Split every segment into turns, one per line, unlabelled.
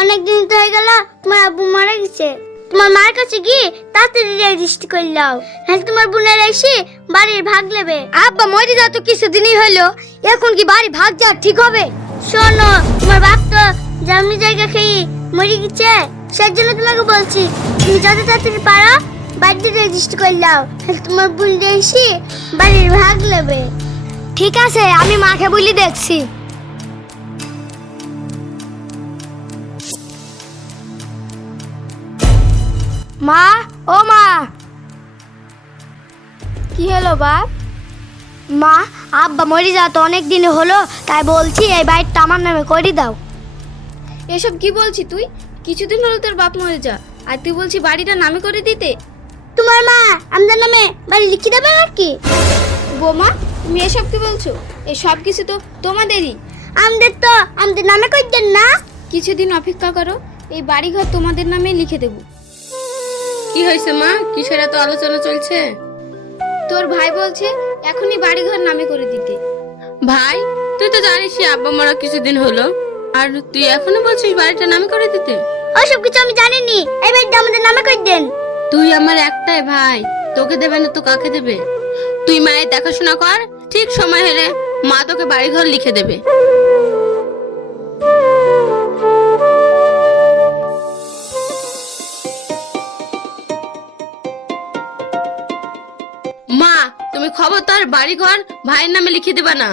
অনেক দিন তো হয়ে গেল তোমার আব্বু মারা গেছে। তোমার মার কাছে গিয়ে তাড়াতাড়ি রেজিস্ট্রি করলাও হ্যাঁ তোমার বোনের এসে বাড়ির ভাগ নেবে।
আব্বা মরে যা তো কিছুদিনই হলো। এখন কি বাড়ি ভাগ যা ঠিক হবে?
শোনো তোমার বাপ তো জামনি জায়গা খেয়ে মরে গেছে। সেই জন্য তোমাকে বলছি তুমি যত তাড়াতাড়ি পারো বাড়িতে রেজিস্ট্রি করলাও তোমার বোন এসে বাড়ির ভাগ নেবে।
ঠিক আছে আমি মাকে বলি দেখছি। মা ও মা। কি হলো বাপ মা আব্বা মরে যা তো অনেক দিন হলো তাই বলছি এই বাড়িটা আমার নামে করে দাও।
এসব কি বলছি তুই? কিছুদিন হলো তোর বাপ মরে যা আর তুই বলছি বাড়িটা নামে করে দিতে?
তোমার মা আমাদের নামে বাড়ি লিখে দেবে নাকি
বোমা তুমি এসব কি বলছো? এই সব কিছু তো তোমাদেরই।
আমাদের তো আমাদের নামে কই দেন না।
কিছুদিন অপেক্ষা করো এই বাড়িঘর তোমাদের নামে লিখে দেব।
কি হয়েছে মা? কিসের এত আলোচনা চলছে?
তোর ভাই বলছে এখনই বাড়িঘর নামে করে দিতে।
ভাই তুই তো জানিসই আব্বা মারা কিছুদিন হলো। আর তুই এখনও বলছিস বাড়িটা নামে করে দিতে?
ওসব কিছু আমি জানিনি। এই বাড়িটা আমাদের নামে কই দেন।
তুই আমার একটাই ভাই। তোকে দেবে না তো কাকে দেবে? তুই মায়ের দেখাশোনা কর ঠিক সময় হলে মা তোকে বাড়িঘর লিখে দেবে। মা, তুমি খবরদার, বাড়িঘর, ভাইয়ের নামে লিখে দেবা না।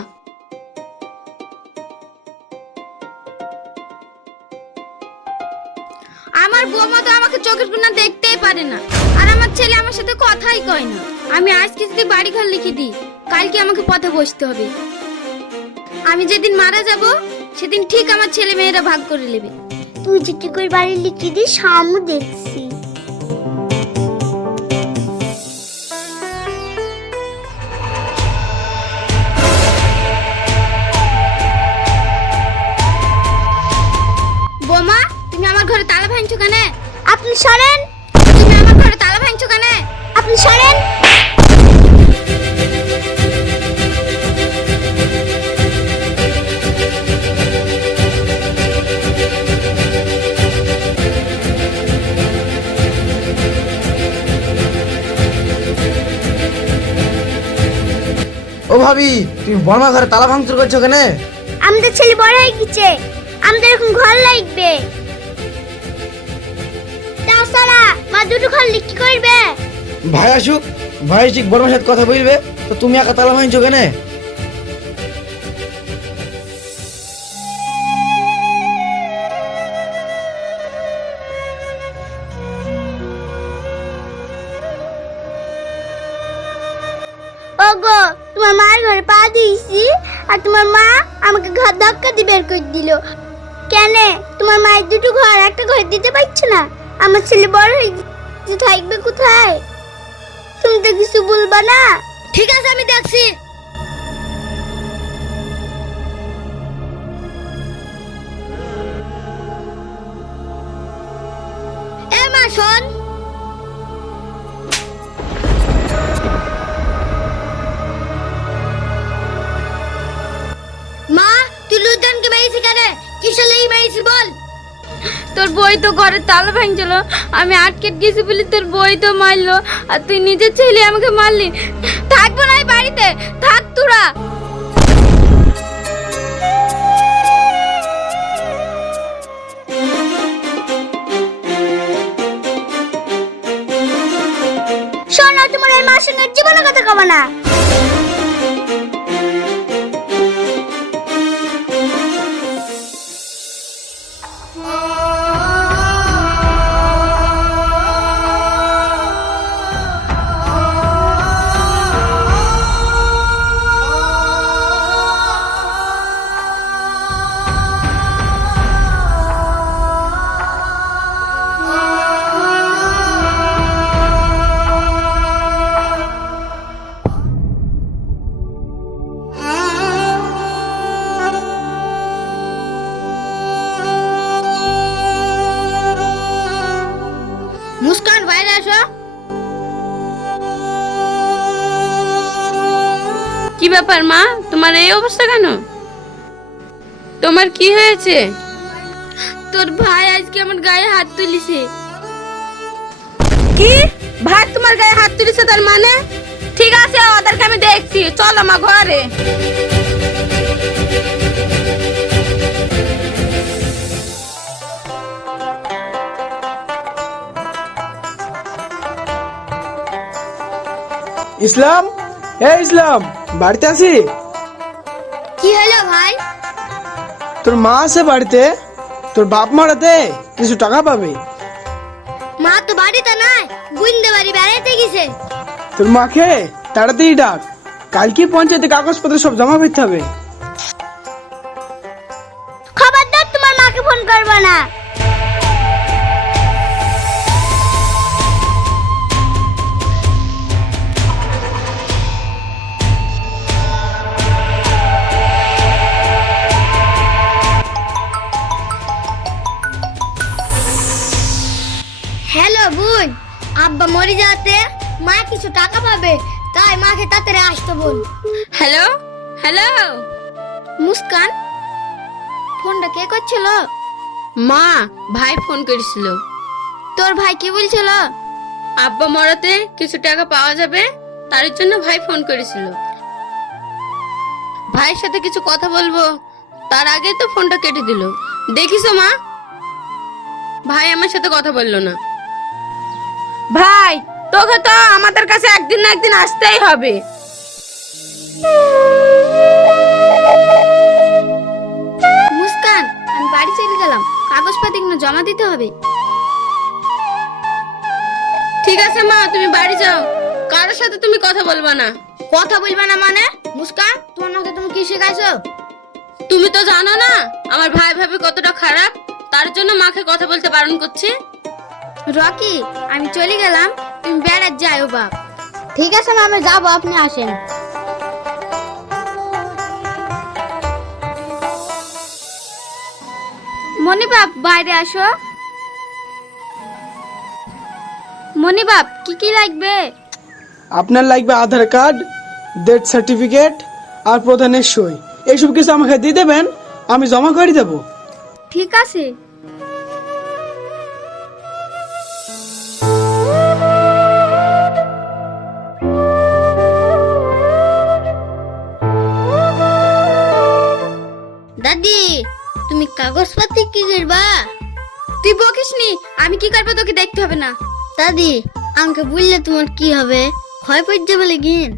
আমার বৌমা তো আমাকে চোখের কোনা দেখতেই পারে না। আর আমার ছেলে আমার সাথে কথাই কয় না। আমি আজকে যদি বাড়িঘর লিখে দিই, কালকে আমাকে পথে বসতে হবে। আমি যেদিন মারা যাব, সেদিন ঠিক আমার ছেলে মেয়েরা ভাগ করে নেবে।
তুই যে কি করে বাড়ি লিখে দিস সামু দেখছি। সরেন।
তুমি আমার ঘরে তালা ভাঙছো কেন?
আপনি সরেন।
ও ভাবি তুমি বর্মা ঘরে তালা ভাঙচুর করছ কেন?
আমাদের ছেলে বড় হয়ে গেছে। আমাদের এখন ঘর লাগবে। তাছাড়া মা দুটো ঘর লিখি করবে?
ভাই আসুক ভাই ঠিক বর্মার সাথে কথা বলবে তো তুমি একা তালা ভাঙছো কেন?
ওগো তোমার মার ঘরে পা দিয়েছি আর তোমার মা আমাকে ঘর ধাক্কা দিয়ে বের করে দিল। কেন তোমার মায়ের দুটো ঘর একটা ঘরে দিতে পারছ না? আমার ছেলে বড় হয়ে গেছে, থাকবে কোথায়? তুমি তো কিছু বলবা না?
ঠিক আছে, আমি দেখছি। এ শোন।
বই তো ঘরে তালা ভাঙছিল। আমি আটকে গেছি বলে তোর বই তো মারলো। আর তুই নিজের ছেলে আমাকে মারলি। থাকব না বাড়িতে। থাক তোরা।
শোনো তোমার আর মার সঙ্গে জীবনে কথা কবা না।
কি ব্যাপার মা? তোমার এই অবস্থা কেন? তোমার কি হয়েছে?
তোর ভাই আজকে আমার গায়ে হাত তুলিছে।
কি? ভাই তোমার গায়ে হাত তুলেছে তার মানে? ঠিক আছে ওদেরকে আমি দেখছি। চল আমার ঘরে।
ইসলাম? এ ইসলাম! বাড়িতে আছি?
কি হলো ভাই?
তোর মা আছে বাড়িতে? তোর বাপ মারাতে কিছু টাকা পাবে।
মা তো বাড়িতে নাই গুইন্দে বাড়ি বেড়াইতে গেছে।
তোর মাকে তাড়াতাড়ি ডাক। কালকে পঞ্চায়েতে কাগজপত্র সব জমা করতে হবে।
খবরদার তোমার মাকে ফোন করবে না।
হ্যালো বোন আব্বা মরে যাতে মা কিছু টাকা পাবে তাই মাকে তাড়াতাড়ি আসতে বল।
হ্যালো? হ্যালো? মুস্কান ফোনটা কে করছিল?
মা ভাই ফোন করেছিল।
তোর ভাই কি বলছিল?
আব্বা মরাতে কিছু টাকা পাওয়া যাবে তার জন্য ভাই ফোন করেছিল। ভাইয়ের সাথে কিছু কথা বলব তার আগে তো ফোনটা কেটে দিল। দেখিছো মা ভাই আমার সাথে কথা বলল না। ভাই তোকে তো আমাদের কাছে একদিন না একদিন আসতেই হবে।
মুস্কান আমি বাড়ি চলে গেলাম। কাগজপাতি গুলো জমা দিতে হবে।
ঠিক আছে মা তুমি বাড়ি যাও। কারোর সাথে তুমি কথা বলবা না।
কথা বলবে না মানে? মুস্কান তোমার মাকে তুমি কি শেখাইছো?
তুমি তো জানো না আমার ভাই ভাবি কতটা খারাপ তার জন্য মাকে কথা বলতে বারণ করছি।
রকি আমি চলে গেলাম। তুমি বেড়াত যাও বাপ
ঠিক আছে মা আমি যাব আপনি আসেন।
মনি বাপ বাইরে আসো। মনি বাপ কি কি লাগবে?
আপনার লাগবে আধার কার্ড ডেথ সার্টিফিকেট আর প্রধানের সই। এইসব কিছু আমাকে দিয়ে দেবেন আমি জমা করে দেবো।
ঠিক আছে।
দাদি তুমি কাগজপত্র কি করবা?
তুই বকিস নি আমি কি করব তোকে দেখতে হবে না।
দাদি আমাকে বললে তোমার কি হবে? ক্ষয় পড়ে যাবে লেগিন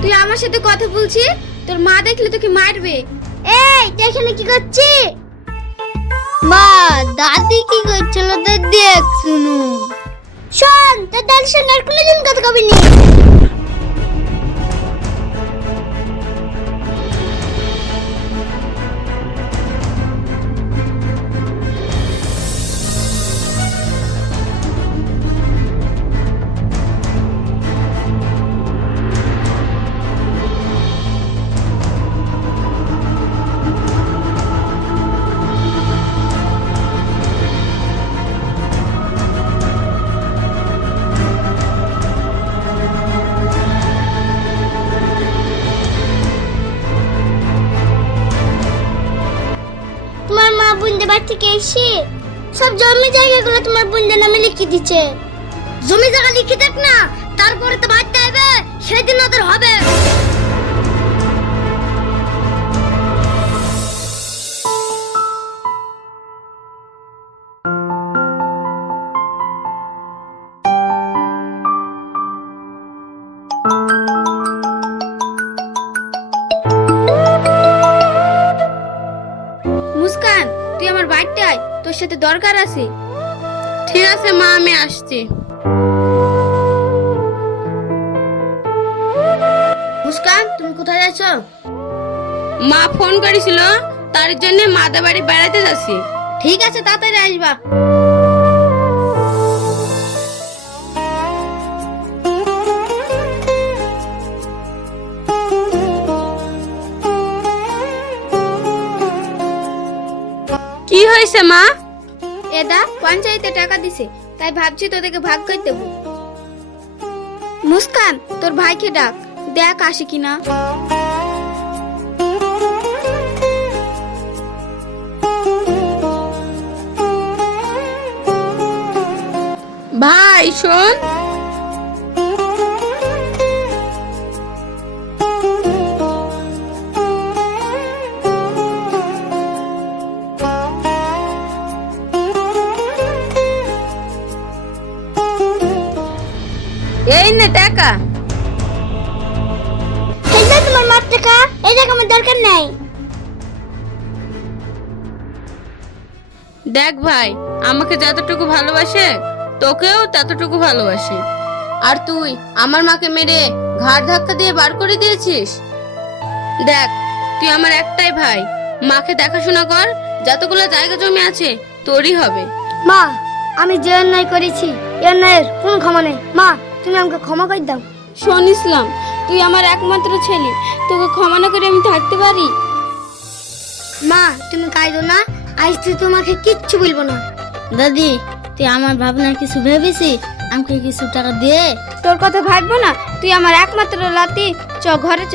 তুই আমার সাথে কথা বলছিস? তোর মা দেখলে তোকে মারবে।
এই এখানে কি করছি?
মা দাদি কি করছিল তা দেখ শুনু
শোন তোর দাদির সঙ্গে আর কোনোদিন কথা কবি এসে সব জমি জায়গাগুলো তোমার বুনদের নামে লিখে দিচ্ছে।
জমি জায়গা লিখে দেখ না, তারপরে তো বাড়তে হবে সেদিন ওদের হবে।
মুস্কান তুই আমার বাড়িতে আয়, তোর সাথে দরকার আছে।
ঠিক আছে মা, আমি আসছি।
মুস্কান, তুমি কোথায় যাচ্ছ
মা ফোন করেছিল, তার জন্য মাদাবাড়ি বেড়াতে যাচ্ছি।
ঠিক আছে, তাড়াতাড়ি আসবা।
হয়েছে মা?
এটা পঞ্চায়েতে টাকা দিছে তাই ভাবছি তোদেরকে ভাগ করে দেব। মুসকান তোর ভাইকে ডাক দেখ আসে কিনা।
ভাই শোন। এই নে টাকা।
এই যে তোমার মার টাকা এই টাকা আমার দরকার নাই।
দেখ ভাই আমাকে যতটুকু ভালোবাসে তোকেও ততটুকু ভালোবাসে। আর তুই আমার মাকে মেরে ঘাড় ধাক্কা দিয়ে বার করে দিয়েছিস? দেখ তুই আমার একটাই ভাই। মাকে দেখাশোনা কর যতগুলো জায়গা জমি আছে তোরই হবে।
মা আমি যে অন্যায় করেছি এই অন্যায়ের কোনো ক্ষমা নেই। মা তুমি আমাকে ক্ষমা করে দাও।
শোন ইসলাম তুই আমার একমাত্র ছেলে তোকে ক্ষমা না করে আমি থাকতে পারি?
মা তুমি কাঁদো না আজ তুই তোমাকে কিচ্ছু বলব না।
দাদি তুই আমার ভাবনা কিছু ভেবেছি আমাকে কিছু টাকা দিয়ে
তোর কথা ভাববো না তুই আমার একমাত্র লাতি চ ঘরে চ।